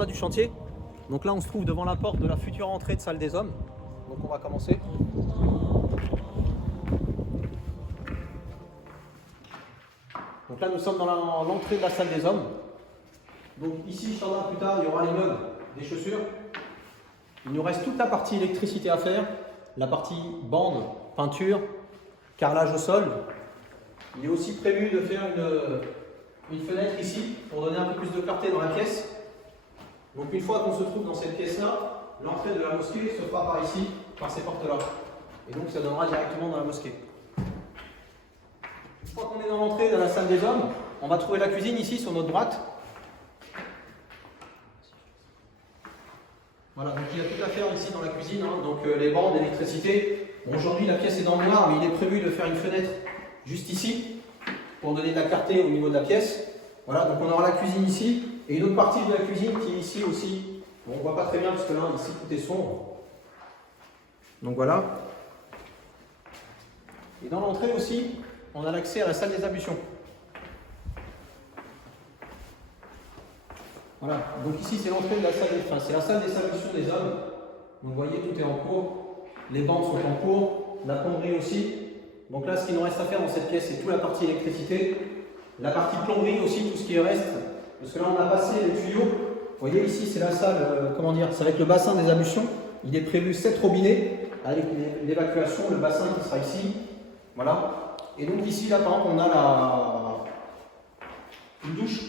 Inch'Allah du chantier. Donc là on se trouve devant la porte de la future entrée de salle des hommes. Donc on va commencer. Donc là nous sommes dans l'entrée de la salle des hommes. Donc ici Inch'Allah plus tard il y aura les meubles, des chaussures. Il nous reste toute la partie électricité à faire, la partie bande, peinture, carrelage au sol. Il est aussi prévu de faire une fenêtre ici pour donner un peu plus de clarté dans la pièce. Donc une fois qu'on se trouve dans cette pièce-là, l'entrée de la mosquée se fera par ici, par ces portes-là. Et donc ça donnera directement dans la mosquée. Une fois qu'on est dans l'entrée de la salle des hommes, on va trouver la cuisine ici sur notre droite. Voilà, donc il y a tout à faire ici dans la cuisine, hein. Donc les bandes, l'électricité. Bon, aujourd'hui la pièce est dans le noir, mais il est prévu de faire une fenêtre juste ici pour donner de la clarté au niveau de la pièce. Voilà, donc on aura la cuisine ici et une autre partie de la cuisine qui est ici aussi. Bon, on ne voit pas très bien parce que là, ici, tout est sombre. Donc voilà. Et dans l'entrée aussi, on a l'accès à la salle des ablutions. Voilà, donc ici c'est l'entrée de la salle c'est la salle des ablutions des hommes. Donc vous voyez, tout est en cours. Les bandes sont en cours, la plomberie aussi. Donc là, ce qu'il nous reste à faire dans cette pièce, c'est toute la partie électricité. La partie plomberie aussi, tout ce qui reste. Parce que là, on a passé les tuyaux. Vous voyez ici, c'est la salle, comment dire, c'est avec le bassin des ablutions. Il est prévu 7 robinets avec l'évacuation, le bassin qui sera ici. Voilà. Et donc ici, là, par exemple, on a une douche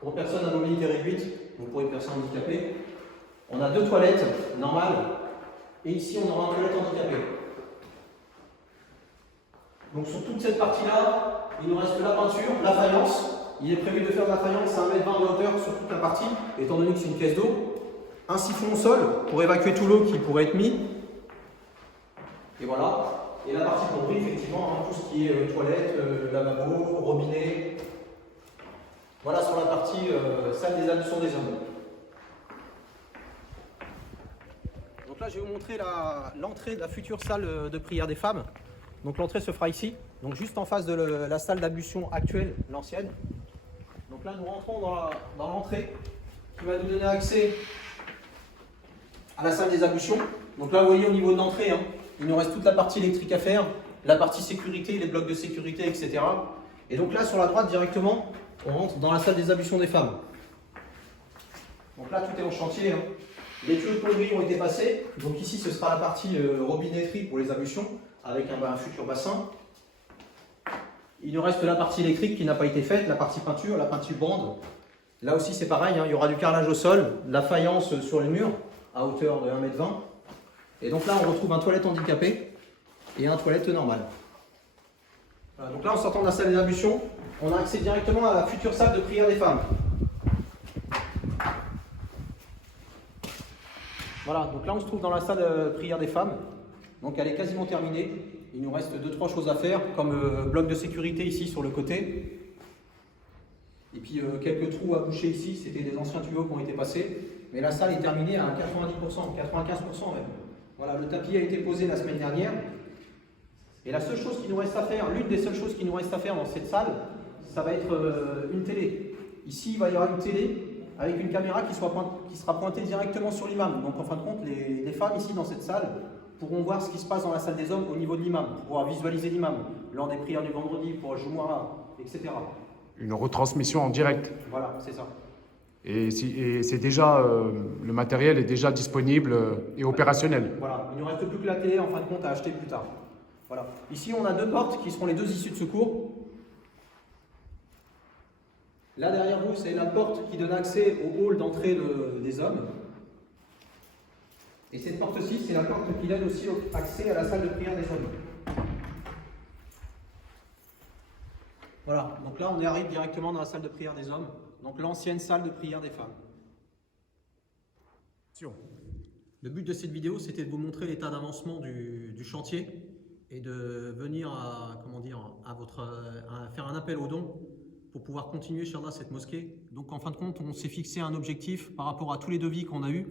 pour personnes à mobilité réduite, donc pour les personnes handicapées. On a 2 toilettes normales. Et ici, on aura une toilette handicapée. Donc sur toute cette partie-là, il nous reste la peinture, la faïence. Il est prévu de faire de la faïence à 1,20 m de hauteur sur toute la partie, étant donné que c'est une pièce d'eau. Un siphon au sol pour évacuer tout l'eau qui pourrait être mis. Et voilà. Et la partie plomberie, effectivement, hein, tout ce qui est toilette, lavabo, robinet. Voilà sur la partie salle des ablutions des hommes. Donc là, je vais vous montrer l'entrée de la future salle de prière des femmes. Donc l'entrée se fera ici, donc juste en face de la salle d'ablution actuelle, l'ancienne. Donc là nous rentrons dans l'entrée qui va nous donner accès à la salle des ablutions. Donc là vous voyez au niveau de l'entrée, hein, il nous reste toute la partie électrique à faire, la partie sécurité, les blocs de sécurité, etc. Et donc là sur la droite directement, on rentre dans la salle des ablutions des femmes. Donc là tout est en chantier, hein. Les tuyaux de plomberie ont été passés, donc ici ce sera la partie robinetterie pour les ablutions, avec un futur bassin. Il nous reste la partie électrique qui n'a pas été faite, la partie peinture, la peinture bande. Là aussi c'est pareil, hein, il y aura du carrelage au sol, de la faïence sur les murs à hauteur de 1,20 m. Et donc là on retrouve un toilette handicapé et un toilette normale. Voilà, donc là en sortant de la salle des ablutions, on a accès directement à la future salle de prière des femmes. Voilà, donc là on se trouve dans la salle de prière des femmes. Donc elle est quasiment terminée. Il nous reste 2-3 choses à faire, comme bloc de sécurité ici sur le côté. Et puis quelques trous à boucher ici, c'était des anciens tuyaux qui ont été passés. Mais la salle est terminée à 90%, 95% même. Voilà, le tapis a été posé la semaine dernière. Et la seule chose qui nous reste à faire, l'une des seules choses qui nous reste à faire dans cette salle, ça va être une télé. Ici, il va y avoir une télé avec une caméra qui sera pointée directement sur l'imam. Donc en fin de compte, les femmes ici dans cette salle pourront voir ce qui se passe dans la salle des hommes au niveau de l'imam, pour pouvoir visualiser l'imam lors des prières du vendredi, pour le Jumu'ah, etc. Une retransmission en direct. Voilà, c'est ça. Et c'est déjà, le matériel est déjà disponible et opérationnel. Voilà, il ne nous reste plus que la télé en fin de compte à acheter plus tard. Voilà. Ici, on a 2 portes qui seront les 2 issues de secours. Là derrière vous, c'est la porte qui donne accès au hall d'entrée des hommes. Et cette porte-ci, c'est la porte qui donne aussi accès à la salle de prière des hommes. Voilà, donc là on arrive directement dans la salle de prière des hommes, donc l'ancienne salle de prière des femmes. Le but de cette vidéo, c'était de vous montrer l'état d'avancement du chantier et de venir à faire un appel aux dons pour pouvoir continuer Inch'Allah cette mosquée. Donc en fin de compte, on s'est fixé un objectif par rapport à tous les devis qu'on a eus.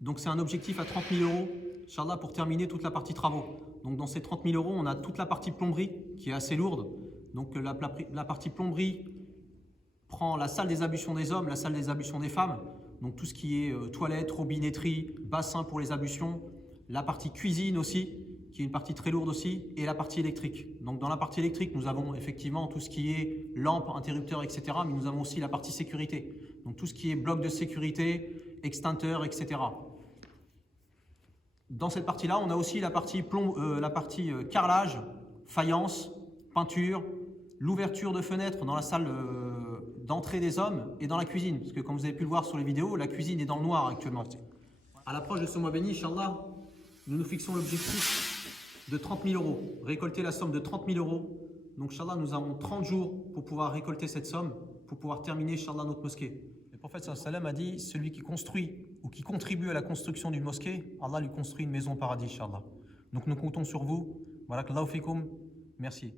Donc c'est un objectif à 30 000 € Inch'Allah pour terminer toute la partie travaux. Donc dans ces 30 000 €, on a toute la partie plomberie qui est assez lourde. Donc la partie plomberie prend la salle des ablutions des hommes, la salle des ablutions des femmes. Donc tout ce qui est toilette, robinetterie, bassin pour les ablutions, la partie cuisine aussi, qui est une partie très lourde aussi, et la partie électrique. Donc dans la partie électrique, nous avons effectivement tout ce qui est lampe, interrupteur, etc. Mais nous avons aussi la partie sécurité. Donc tout ce qui est bloc de sécurité, extincteur, etc. Dans cette partie-là, on a aussi la partie carrelage, faïence, peinture, l'ouverture de fenêtres dans la salle d'entrée des hommes et dans la cuisine. Parce que comme vous avez pu le voir sur les vidéos, la cuisine est dans le noir actuellement. À l'approche de ce mois béni, Inch'Allah, nous nous fixons l'objectif de 30 000 euros, récolter la somme de 30 000 euros. Donc, Inch'Allah, nous avons 30 jours pour pouvoir récolter cette somme, pour pouvoir terminer, Inch'Allah, notre mosquée. Le prophète sallam a dit, celui qui construit ou qui contribue à la construction d'une mosquée, Allah lui construit une maison au paradis, Inch'Allah. Donc, nous comptons sur vous. Barakallahu fikoum. Merci.